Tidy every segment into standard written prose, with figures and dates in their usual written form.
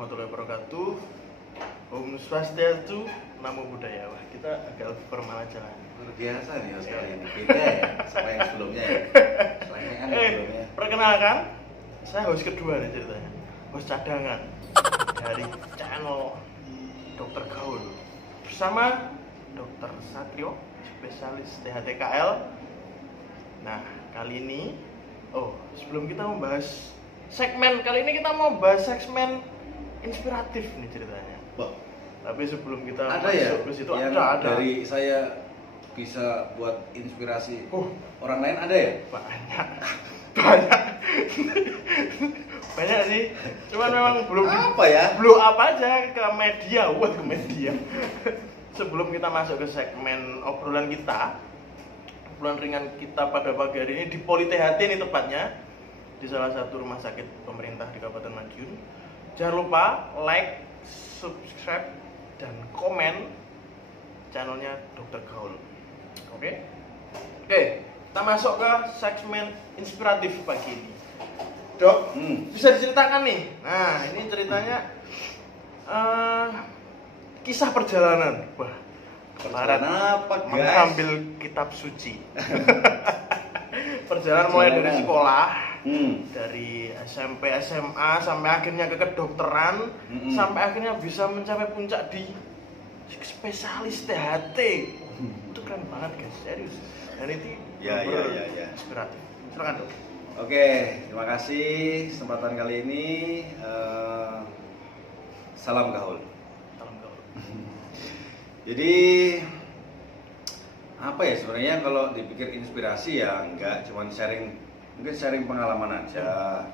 warahmatullahi wabarakatuh. Om Swastiastu, Namo Buddhaya. Wah, kita agak formal aja lah. Luar biasa nih host kali ini. Beda ya sama yang sebelumnya ya. Selanjutnya sebelumnya. Perkenalkan, saya host kedua nih ceritanya. Host cadangan dari channel Dokter Gaul bersama Dokter Satrio, spesialis THTKL. Nah, kali ini sebelum kita membahas segmen kali ini, kita mau bahas segmen inspiratif nih ceritanya. Wah, tapi sebelum kita ada ya masuk ke situ, yang ada dari saya bisa buat inspirasi orang lain, ada ya? banyak banyak sih, cuman memang belum apa ya, belum apa aja ke media, buat ke media. Sebelum kita masuk ke segmen obrolan ringan kita pada pagi hari ini di Poli THT ini tepatnya, di salah satu rumah sakit pemerintah di Kabupaten Madiun. Jangan lupa like, subscribe, dan komen channelnya Dokter Gaul. Oke, kita masuk ke segmen inspiratif pagi ini. Dok, bisa diceritakan nih. Nah, ini ceritanya kisah perjalanan. Wah, perjalanan apa guys? Mengambil kitab suci. Perjalanan mulai dari sekolah, dari SMP, SMA, sampai akhirnya ke kedokteran, sampai akhirnya bisa mencapai puncak di spesialis THT. Itu keren banget guys, serius. Dan itu ya. inspiratif. Silakan dok. Oke, terima kasih kesempatan kali ini. Salam gaul. Salam gaul. Jadi apa ya, sebenarnya kalau dipikir inspirasi ya enggak cuma mungkin sharing pengalaman aja.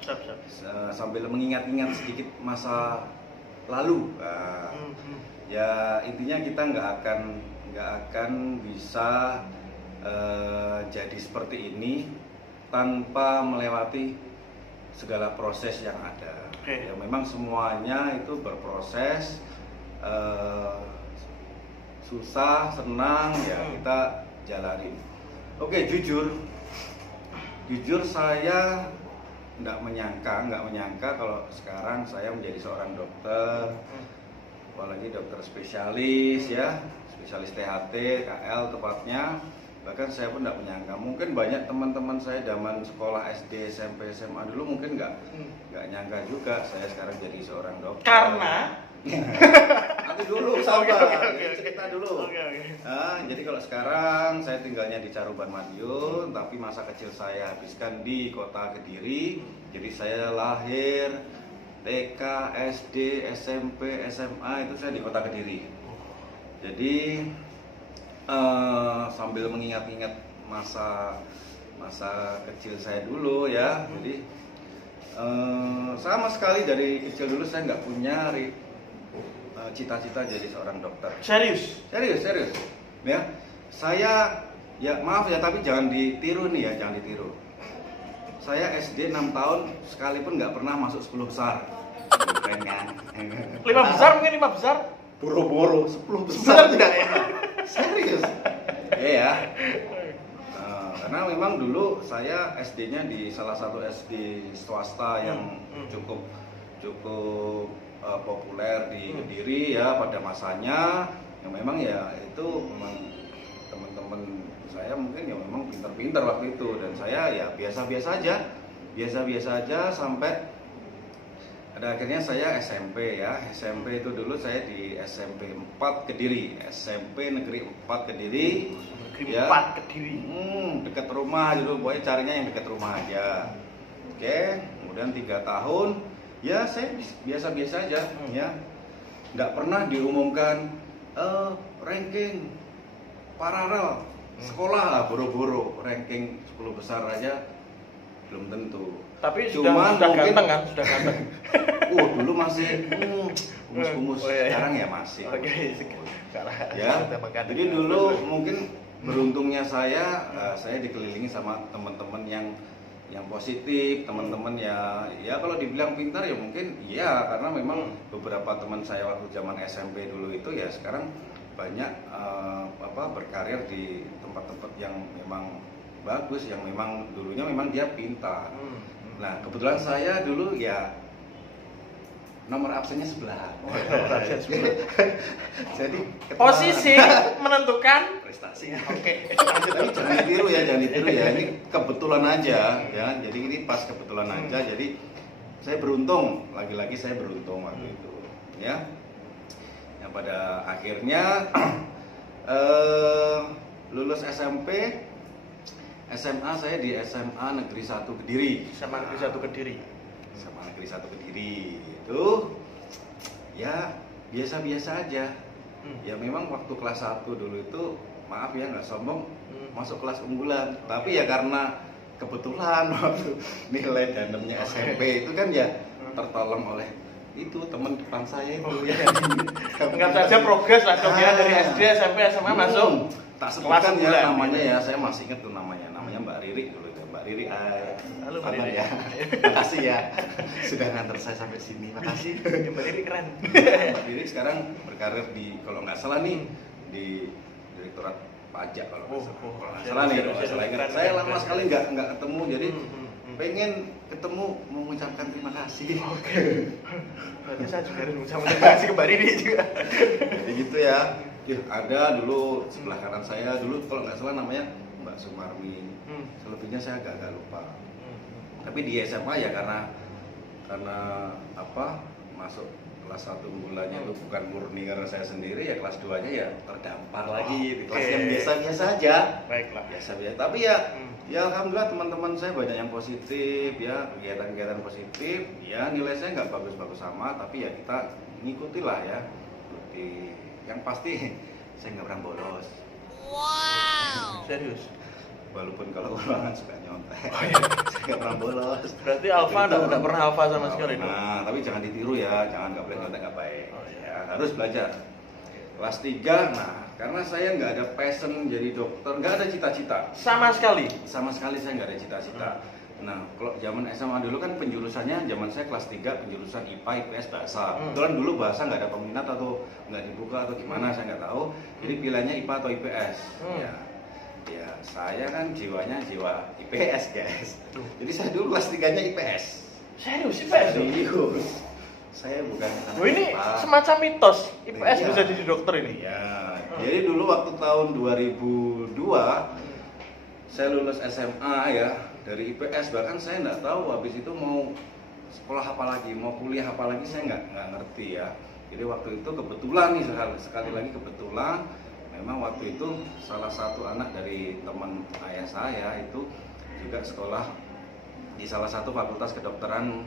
Sambil mengingat-ingat sedikit masa lalu. Nah, ya intinya kita nggak akan bisa jadi seperti ini tanpa melewati segala proses yang ada. Ya memang semuanya itu berproses, susah, senang, ya kita jalanin. Oke, jujur saya nggak menyangka kalau sekarang saya menjadi seorang dokter, apalagi dokter spesialis ya, spesialis THT, KL tepatnya. Bahkan saya pun nggak menyangka. Mungkin banyak teman-teman saya zaman sekolah SD, SMP, SMA dulu mungkin nggak nyangka juga saya sekarang jadi seorang dokter. Karena nanti dulu sabar, cerita dulu. Nah, jadi kalau sekarang saya tinggalnya di Caruban Madiun, tapi masa kecil saya habiskan di kota Kediri. Jadi saya lahir, TK, SD, SMP, SMA itu saya di kota Kediri. Jadi sambil mengingat-ingat masa kecil saya dulu ya, jadi sama sekali dari kecil dulu saya nggak punya cita-cita jadi seorang dokter. serius Ya, saya ya maaf ya, tapi jangan ditiru nih ya, jangan ditiru. Saya SD 6 tahun sekalipun nggak pernah masuk 10 besar. Keren kan? 5 besar mungkin 5 besar. Boro-boro 10 besar tidak ya? Serius? Ya. Karena memang dulu saya SD-nya di salah satu SD swasta yang cukup populer di Kediri ya pada masanya. Yang memang ya itu memang teman-teman saya mungkin ya memang pintar-pintar waktu itu, dan saya ya biasa-biasa aja sampai pada akhirnya saya SMP ya. SMP itu dulu saya di SMP 4 Kediri, SMP Negeri 4 Kediri. Negeri ya. 4 Kediri. Dekat rumah dulu, pokoknya carinya yang dekat rumah aja. Oke, kemudian 3 tahun ya saya biasa-biasa aja ya. Nggak pernah diumumkan ranking paralel sekolah, boro-boro ranking 10 besar aja belum tentu. Tapi Cuman sudah mungkin, ganteng kan? Sudah ganteng. Dulu masih umus-umus, sekarang ya masih. Ya. Jadi dulu mungkin beruntungnya saya dikelilingi sama teman-teman yang positif, teman-teman ya kalau dibilang pintar ya mungkin ya, karena memang beberapa teman saya waktu zaman SMP dulu itu ya sekarang banyak berkarir di tempat-tempat yang memang bagus, yang memang dulunya memang dia pintar. Nah kebetulan saya dulu ya nomor absennya sebelah. Nomor absen sebelah. Jadi posisi menentukan prestasi. Oke. Tapi jangan ditiru ya. Ini kebetulan aja ya. Jadi ini pas kebetulan aja. Jadi saya beruntung, lagi-lagi saya beruntung waktu itu ya. Yang pada akhirnya lulus SMP, SMA saya di SMA Negeri 1 Kediri. SMA Negeri 1 Kediri. SMA Negeri 1 Kediri itu ya biasa-biasa aja. Ya memang waktu kelas 1 dulu itu maaf ya nggak sombong masuk kelas unggulan. Tapi ya karena kebetulan waktu nilai danemnya SMP itu kan ya tertolong oleh itu teman depan saya itu ya. Anggap saja progres lah dong ya dari SD, SMP, SMA masuk. Tak sebutkan ya namanya ya, saya masih ingat tuh namanya Mbak Riri dulu itu. Mbak Riri, halo Mbak Riri ya. Makasih ya sudah nganter saya sampai sini. Makasih. Mbak Riri keren. Mbak Riri sekarang berkarir di kalau nggak salah nih di Direktorat Pajak kalau nggak salah nih. Saya lama sekali nggak ketemu jadi pengen ketemu mengucapkan terima kasih. Oke. Berarti saya juga harus mengucapkan terima kasih ke Mbak Riri juga. Jadi gitu ya. Ada dulu sebelah kanan saya dulu kalau nggak salah namanya Mbak Sumarmi. Selebihnya saya agak lupa. Tapi di SMA ya karena apa masuk kelas 1 unggulannya itu bukan murni karena saya sendiri ya kelas 2-nya ya terdampar lagi di kelas yang biasa-biasa aja. Baiklah. Biasa-biasa. Tapi ya alhamdulillah teman-teman saya banyak yang positif ya, kegiatan-kegiatan positif. Ya nilai saya nggak bagus-bagus sama tapi ya kita ngikuti lah ya. Yang pasti saya nggak pernah bolos. Wow. Serius? Walaupun kalau ulangan suka nyontek. Saya nggak pernah bolos. Berarti alfa nggak pernah alfa sama sekali dong? Nah, tapi jangan ditiru ya, jangan nggak boleh nyontek nggak baik. Ya, harus belajar. Kelas 3, nah karena saya nggak ada passion jadi dokter, nggak ada cita-cita. Sama sekali? Sama sekali saya nggak ada cita-cita. Nah, kalau zaman SMA dulu kan penjurusannya, zaman saya kelas 3 penjurusan IPA, IPS, bahasa. Kebetulan dulu bahasa nggak ada peminat atau nggak dibuka atau gimana, saya nggak tahu. Jadi pilihannya IPA atau IPS. Ya, saya kan jiwanya jiwa IPS, guys. Jadi saya dulu kelas 3-nya IPS. Serius IPS? Serius. Saya bukan ini IPA. Semacam mitos IPS bisa jadi dokter ini? Ya, jadi dulu waktu tahun 2002 saya lulus SMA ya dari IPS, bahkan saya nggak tahu habis itu mau sekolah apa lagi, mau kuliah apa lagi, saya nggak ngerti ya. Jadi waktu itu kebetulan nih sekali lagi kebetulan memang waktu itu salah satu anak dari teman ayah saya itu juga sekolah di salah satu fakultas kedokteran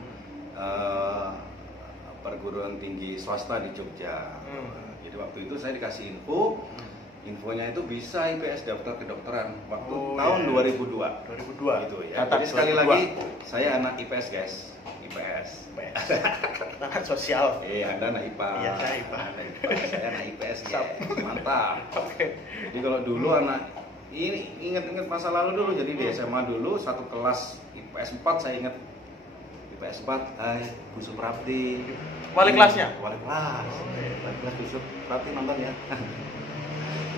perguruan tinggi swasta di Jogja. Jadi waktu itu saya dikasih infonya itu bisa IPS daftar kedokteran waktu tahun 2002 gitu ya. Jadi sekali lagi saya anak IPS, guys. IPS. Anak sosial. Anda anak IPA. Iya, saya IPA. Saya anak IPS, ya. Mantap. Jadi kalau dulu anak ini ingat-ingat masa lalu dulu, jadi di SMA dulu satu kelas IPS 4 saya ingat. IPS 4, hai Bu Suprapti. Wali kelasnya? Wali kelas. Wali kelas Bu Suprapti nonton ya.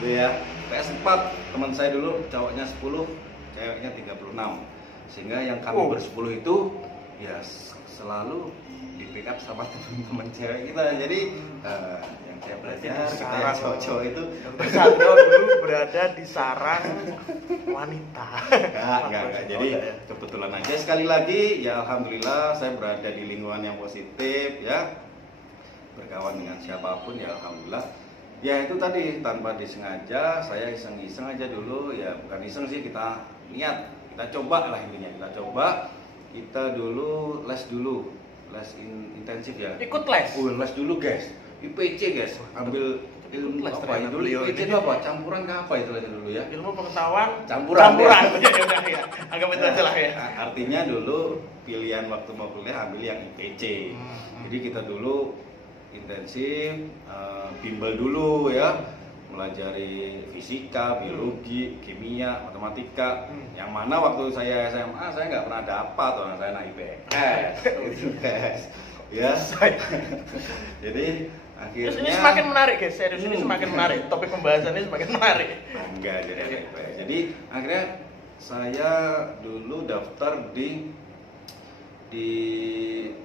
Itu ya. IPS 4 teman saya dulu cowoknya 10, ceweknya 36. Sehingga yang kami bersepuluh itu ya selalu di backup sama teman-teman cewek kita. Jadi yang saya belajar kita yang cowok-cowok itu Satrio dulu berada di sarang wanita. Enggak. Jadi kebetulan aja sekali lagi ya alhamdulillah saya berada di lingkungan yang positif ya. Berkawan dengan siapapun ya alhamdulillah. Ya itu tadi tanpa disengaja saya iseng-iseng aja dulu ya, bukan iseng sih, kita niat, kita coba lah intinya, kita dulu les intensif ya. Ikut les? Les dulu guys, IPC guys, ambil ilmu les apa dulu? IPC itu apa? Campuran ke apa itu dulu ya? Ilmu pengetahuan campuran. Ya. Anggap itu aja lah ya. Artinya dulu pilihan waktu mau kuliah ambil yang IPC. Jadi kita dulu intensif, bimbel dulu ya, melajari fisika, biologi, kimia, matematika. Yang mana waktu saya SMA saya nggak pernah dapat, orang saya anak IPS. Itu guys, ya. Jadi akhirnya ini semakin menarik guys, serius ini semakin menarik. Topik pembahasannya semakin menarik. Enggak, jadi anak IPS. Jadi akhirnya saya dulu daftar di di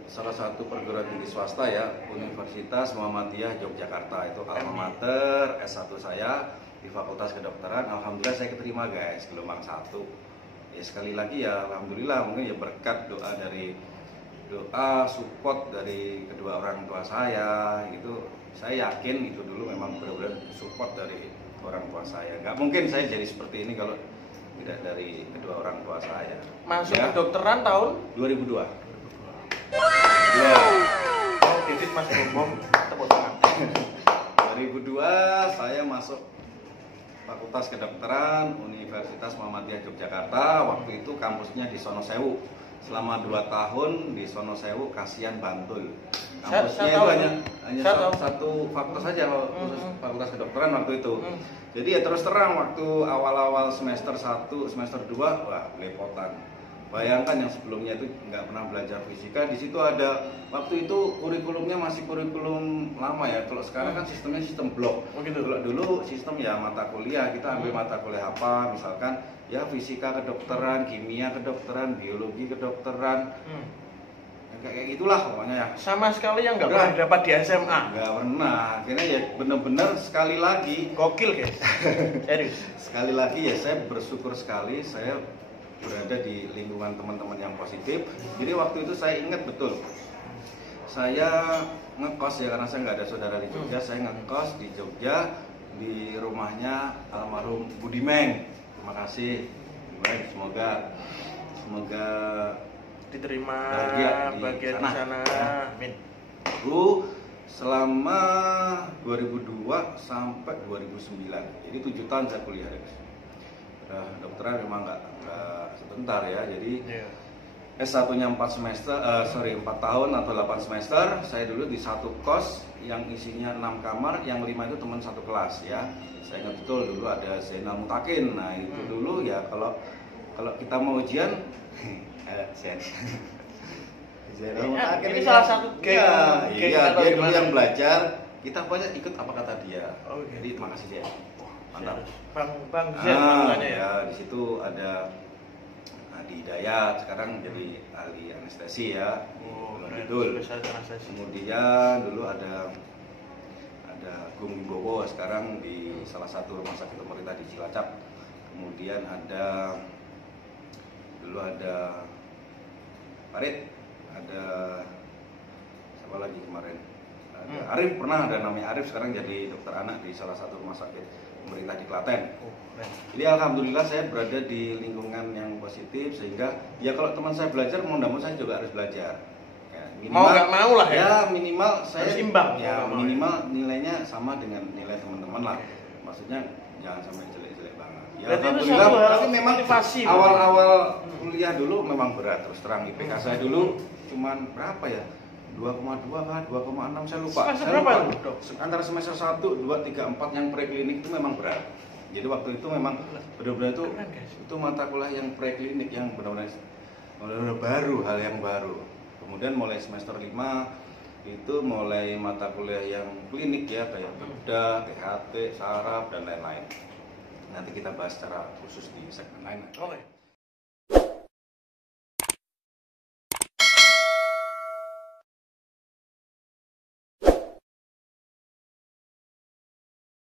salah satu perguruan tinggi swasta ya, Universitas Muhammadiyah Yogyakarta, itu alma mater S1 saya di Fakultas Kedokteran. Alhamdulillah saya keterima guys, gelombang 1. Ya sekali lagi ya alhamdulillah, mungkin ya berkat doa support dari kedua orang tua saya gitu. Saya yakin itu dulu memang benar-benar support dari orang tua saya. Nggak mungkin saya jadi seperti ini kalau tidak dari kedua orang tua saya. Masuk ya. Kedokteran tahun 2002. Oh, Didit Mas Bombom, tepuk tangan. 2002 saya masuk Fakultas Kedokteran Universitas Muhammadiyah Yogyakarta. Waktu itu kampusnya di Sonosewu. Selama 2 tahun di Sonosewu, Kasihan, Bantul. Kampusnya itu hanya satu fakultas saja, khusus Fakultas Kedokteran waktu itu. Jadi ya terus terang waktu awal-awal semester 1, semester 2, wah belepotan. Bayangkan yang sebelumnya itu nggak pernah belajar fisika, di situ ada waktu itu kurikulumnya masih kurikulum lama ya. Kalau sekarang kan sistemnya sistem blok. Oh gitu. Kalau dulu sistem ya mata kuliah, kita ambil mata kuliah apa, misalkan ya fisika kedokteran, kimia kedokteran, biologi kedokteran. Kayak gitulah pokoknya ya. Sama sekali yang nggak pernah dapat di SMA. Nggak pernah. Akhirnya ya bener-bener sekali lagi. Gokil guys. Serius. Sekali lagi ya saya bersyukur sekali saya berada di lingkungan teman-teman yang positif. Jadi waktu itu saya ingat betul. Saya ngekos ya karena saya nggak ada saudara di Jogja. Saya ngekos di Jogja di rumahnya almarhum Budimeng. Terima kasih. Baik, semoga diterima bagian di sana. Amin. Bu, selama 2002 sampai 2009. Jadi 7 tahun saya kuliah, dokteran memang nggak sebentar ya. Jadi S1-nya 4 tahun atau 8 semester. Saya dulu di satu kos yang isinya 6 kamar, yang 5 itu teman satu kelas ya. Saya ingat betul dulu ada Zainal Mutakin. Nah itu dulu ya kalau kita mau ujian ini salah satu geng. Iya, dia dulu yang belajar. Kita banyak ikut apa kata dia. Jadi terima kasih dia. Mantap. Bang Zen namanya ya. Di situ ada Adi Hidayat, sekarang jadi ahli anestesi ya. Betul. Kemudian dulu ada Gung Wibowo, sekarang di salah satu rumah sakit pemerintah di Cilacap. Kemudian dulu ada Farid, ada siapa lagi kemarin? Ada Arif, pernah ada namanya Arif, sekarang jadi dokter anak di salah satu rumah sakit pemerintah di Klaten. Jadi alhamdulillah saya berada di lingkungan yang positif sehingga ya kalau teman saya belajar mau nggak mau saya juga harus belajar. Ya, minimal, mau nggak mau lah ya. Minimal saya harus imbang. Ya minimal nilainya sama dengan nilai teman-teman lah. Maksudnya jangan sampai jelek-jelek banget. Ya, alhamdulillah, tapi memang awal-awal kuliah dulu memang berat, terus terang IPK saya dulu cuman berapa ya? 2,2 kah? 2,6 saya lupa. Semester berapa? Antara semester 1, 2, 3, 4 yang preklinik itu memang berat. Jadi waktu itu memang benar-benar itu mata kuliah yang preklinik yang benar-benar baru, hal yang baru. Kemudian mulai semester 5 itu mulai mata kuliah yang klinik ya, kayak bedah, THT, saraf dan lain-lain. Nanti kita bahas secara khusus di segmen lain. Oke.